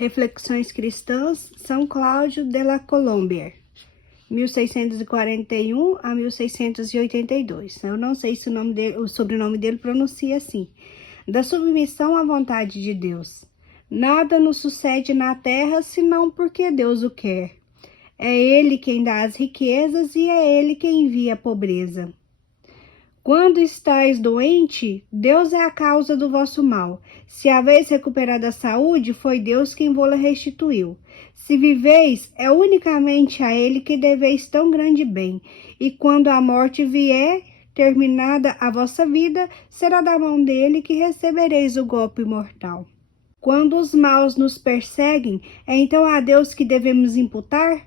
Reflexões Cristãs, São Cláudio de la Colombière, 1641 a 1682. Eu não sei se o sobrenome dele pronuncia assim. Da submissão à vontade de Deus. Nada nos sucede na terra senão porque Deus o quer. É Ele quem dá as riquezas e é Ele quem envia a pobreza. Quando estáis doente, Deus é a causa do vosso mal. Se haveis recuperado a saúde, foi Deus quem vô-la restituiu. Se viveis, é unicamente a Ele que deveis tão grande bem. E quando a morte vier, terminada a vossa vida, será da mão dele que recebereis o golpe mortal. Quando os maus nos perseguem, é então a Deus que devemos imputar?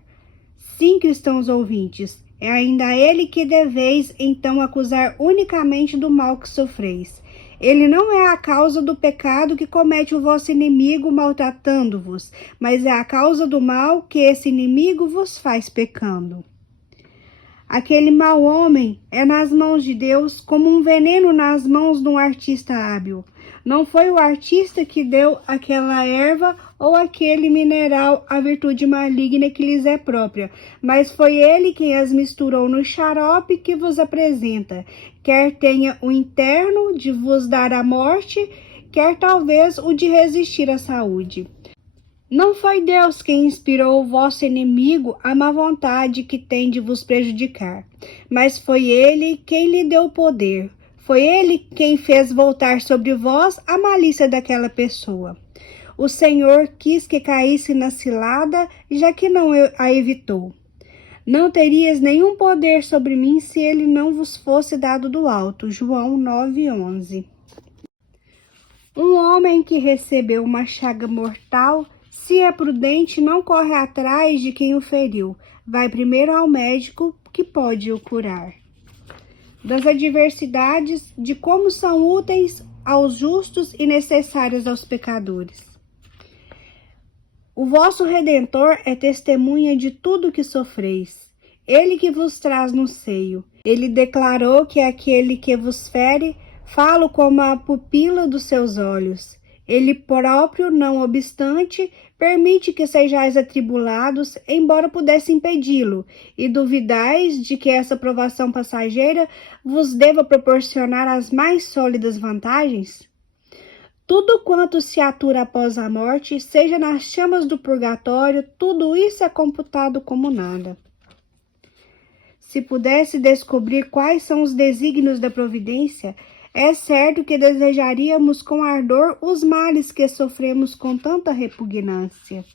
Sim, cristãos ouvintes, é ainda a Ele que deveis então acusar unicamente do mal que sofreis. Ele não é a causa do pecado que comete o vosso inimigo maltratando-vos, mas é a causa do mal que esse inimigo vos faz pecando. Aquele mau homem é nas mãos de Deus como um veneno nas mãos de um artista hábil. Não foi o artista que deu aquela erva ou aquele mineral a virtude maligna que lhes é própria, mas foi ele quem as misturou no xarope que vos apresenta, quer tenha o interno de vos dar a morte, quer talvez o de resistir à saúde. Não foi Deus quem inspirou o vosso inimigo a má vontade que tem de vos prejudicar, mas foi Ele quem lhe deu poder. Foi Ele quem fez voltar sobre vós a malícia daquela pessoa. O Senhor quis que caísse na cilada, já que não a evitou. Não terias nenhum poder sobre mim se ele não vos fosse dado do alto. João 9:11. Um homem que recebeu uma chaga mortal, se é prudente, não corre atrás de quem o feriu. Vai primeiro ao médico que pode o curar. Das adversidades, de como são úteis aos justos e necessários aos pecadores. O vosso Redentor é testemunha de tudo que sofreis. Ele que vos traz no seio. Ele declarou que aquele que vos fere, falo como a pupila dos seus olhos. Ele próprio, não obstante, permite que sejais atribulados, embora pudesse impedi-lo, e duvidais de que essa provação passageira vos deva proporcionar as mais sólidas vantagens? Tudo quanto se atura após a morte, seja nas chamas do purgatório, tudo isso é computado como nada. Se pudesse descobrir quais são os desígnios da providência, é certo que desejaríamos com ardor os males que sofremos com tanta repugnância.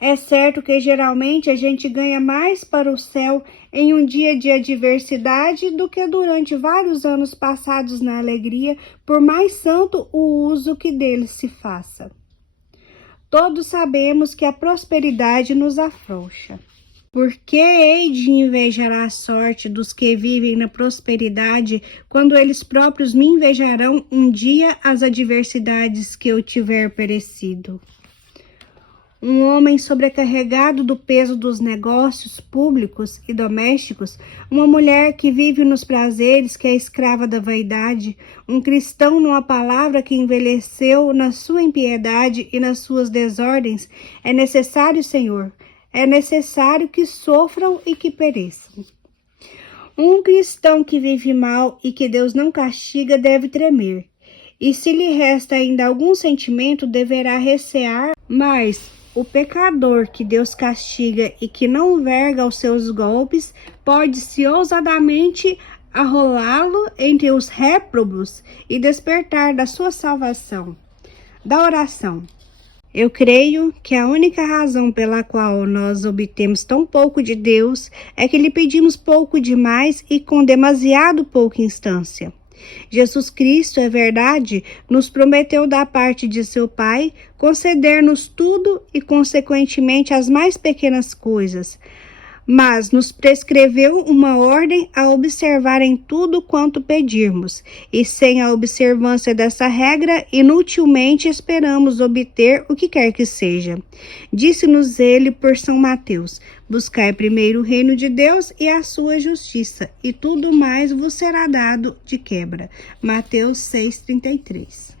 É certo que geralmente a gente ganha mais para o céu em um dia de adversidade do que durante vários anos passados na alegria, por mais santo o uso que dele se faça. Todos sabemos que a prosperidade nos afrouxa. Por que hei de invejar a sorte dos que vivem na prosperidade, quando eles próprios me invejarão um dia as adversidades que eu tiver perecido? Um homem sobrecarregado do peso dos negócios públicos e domésticos, uma mulher que vive nos prazeres, que é escrava da vaidade, um cristão numa palavra que envelheceu na sua impiedade e nas suas desordens, é necessário, Senhor, é necessário que sofram e que pereçam. Um cristão que vive mal e que Deus não castiga deve tremer, e se lhe resta ainda algum sentimento, deverá recear, mas o pecador que Deus castiga e que não verga os seus golpes, pode-se ousadamente arrolá-lo entre os réprobos e despertar da sua salvação. Da oração. Eu creio que a única razão pela qual nós obtemos tão pouco de Deus é que lhe pedimos pouco demais e com demasiado pouca instância. Jesus Cristo, é verdade, nos prometeu da parte de seu Pai conceder-nos tudo e, consequentemente, as mais pequenas coisas, mas nos prescreveu uma ordem a observar em tudo quanto pedirmos, e sem a observância dessa regra, inutilmente esperamos obter o que quer que seja. Disse-nos ele por São Mateus: buscai primeiro o reino de Deus e a sua justiça, e tudo mais vos será dado de quebra. Mateus 6,33.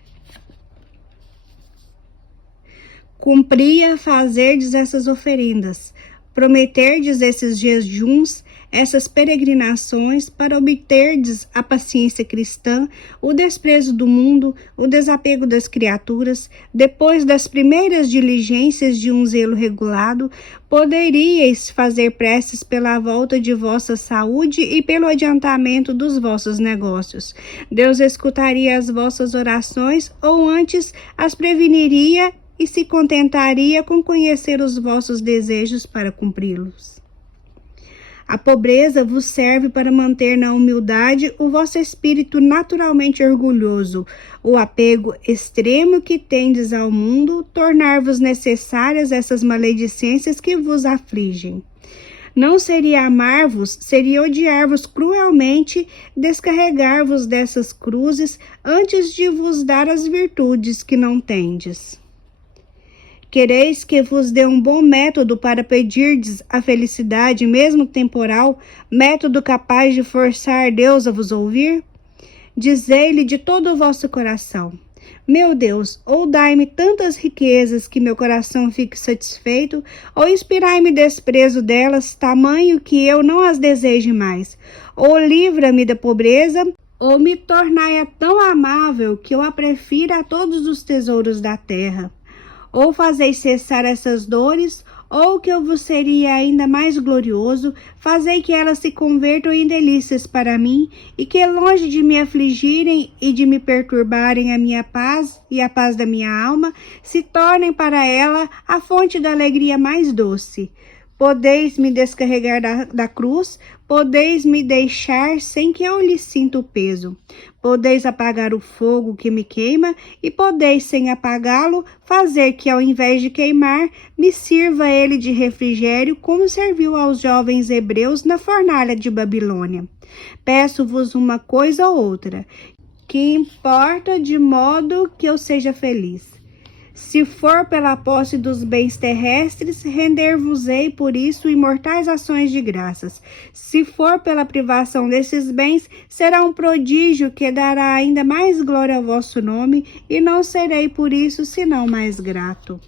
Cumpria fazerdes essas oferendas, prometerdes esses jejuns, essas peregrinações, para obterdes a paciência cristã, o desprezo do mundo, o desapego das criaturas. Depois das primeiras diligências de um zelo regulado, poderíeis fazer preces pela volta de vossa saúde e pelo adiantamento dos vossos negócios. Deus escutaria as vossas orações, ou antes as preveniria e se contentaria com conhecer os vossos desejos para cumpri-los. A pobreza vos serve para manter na humildade o vosso espírito naturalmente orgulhoso. O apego extremo que tendes ao mundo tornar-vos necessárias essas maledicências que vos afligem. Não seria amar-vos, seria odiar-vos cruelmente, descarregar-vos dessas cruzes antes de vos dar as virtudes que não tendes. Quereis que vos dê um bom método para pedirdes a felicidade, mesmo temporal, método capaz de forçar Deus a vos ouvir? Dizei-lhe de todo o vosso coração: meu Deus, ou dai-me tantas riquezas que meu coração fique satisfeito, ou inspirai-me desprezo delas, tamanho que eu não as deseje mais, ou livra-me da pobreza, ou me tornai-a tão amável que eu a prefira a todos os tesouros da terra. Ou fazeis cessar essas dores, ou que eu vos seria ainda mais glorioso, fazei que elas se convertam em delícias para mim, e que longe de me afligirem e de me perturbarem a minha paz e a paz da minha alma, se tornem para ela a fonte da alegria mais doce. Podeis me descarregar da cruz, podeis me deixar sem que eu lhe sinta o peso. Podeis apagar o fogo que me queima e podeis, sem apagá-lo, fazer que, ao invés de queimar, me sirva ele de refrigério, como serviu aos jovens hebreus na fornalha de Babilônia. Peço-vos uma coisa ou outra, que importa de modo que eu seja feliz. Se for pela posse dos bens terrestres, render-vos-ei por isso imortais ações de graças. Se for pela privação desses bens, será um prodígio que dará ainda mais glória ao vosso nome, e não serei por isso senão mais grato.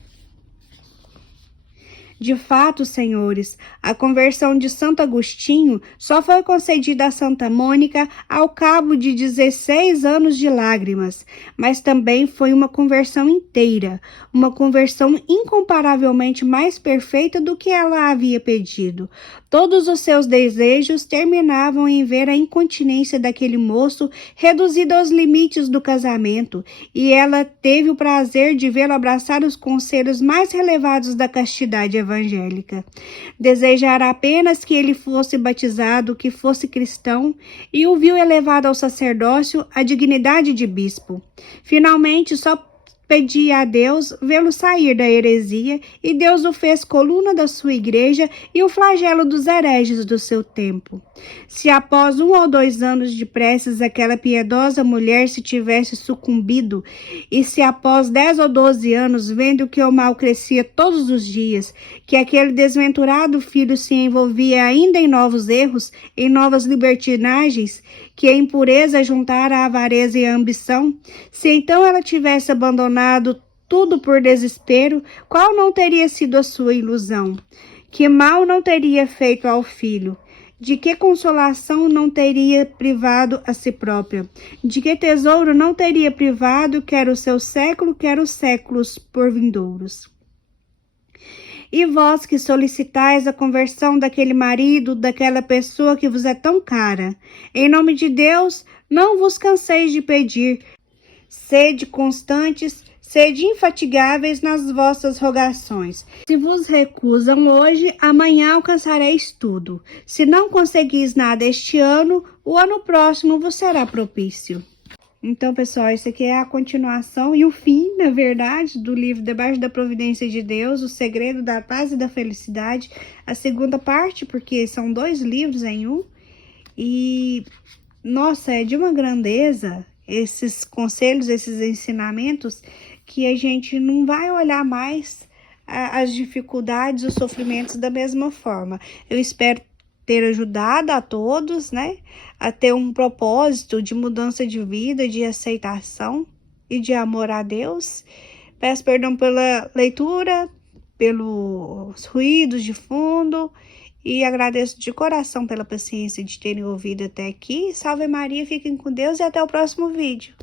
De fato, senhores, a conversão de Santo Agostinho só foi concedida a Santa Mônica ao cabo de 16 anos de lágrimas, mas também foi uma conversão inteira, uma conversão incomparavelmente mais perfeita do que ela havia pedido. Todos os seus desejos terminavam em ver a incontinência daquele moço reduzida aos limites do casamento, e ela teve o prazer de vê-lo abraçar os conselhos mais relevados da castidade evangélica. Desejara apenas que ele fosse batizado, que fosse cristão, e o viu elevado ao sacerdócio, à dignidade de bispo. Finalmente, só pedia a Deus vê-lo sair da heresia, e Deus o fez coluna da sua igreja e o flagelo dos hereges do seu tempo. Se após 1 ou 2 anos de preces aquela piedosa mulher se tivesse sucumbido, e se após 10 ou 12 anos, vendo que o mal crescia todos os dias, que aquele desventurado filho se envolvia ainda em novos erros, em novas libertinagens, que a impureza juntara a avareza e a ambição, se então ela tivesse abandonado tudo por desespero, qual não teria sido a sua ilusão? Que mal não teria feito ao filho? De que consolação não teria privado a si própria? De que tesouro não teria privado, quer o seu século, quer os séculos por vindouros? E vós que solicitais a conversão daquele marido, daquela pessoa que vos é tão cara, em nome de Deus, não vos canseis de pedir. Sede constantes, sede infatigáveis nas vossas rogações. Se vos recusam hoje, amanhã alcançareis tudo. Se não conseguis nada este ano, o ano próximo vos será propício. Então, pessoal, isso aqui é a continuação e o fim, na verdade, do livro Debaixo da Providência de Deus, O Segredo da Paz e da Felicidade. A segunda parte, porque são 2 livros em um. E, nossa, é de uma grandeza esses conselhos, esses ensinamentos, que a gente não vai olhar mais as dificuldades, os sofrimentos da mesma forma. Eu espero ter ajudado a todos, né, a ter um propósito de mudança de vida, de aceitação e de amor a Deus, Peço perdão pela leitura, pelos ruídos de fundo e agradeço de coração pela paciência de terem ouvido até aqui. Salve Maria, fiquem com Deus e até o próximo vídeo.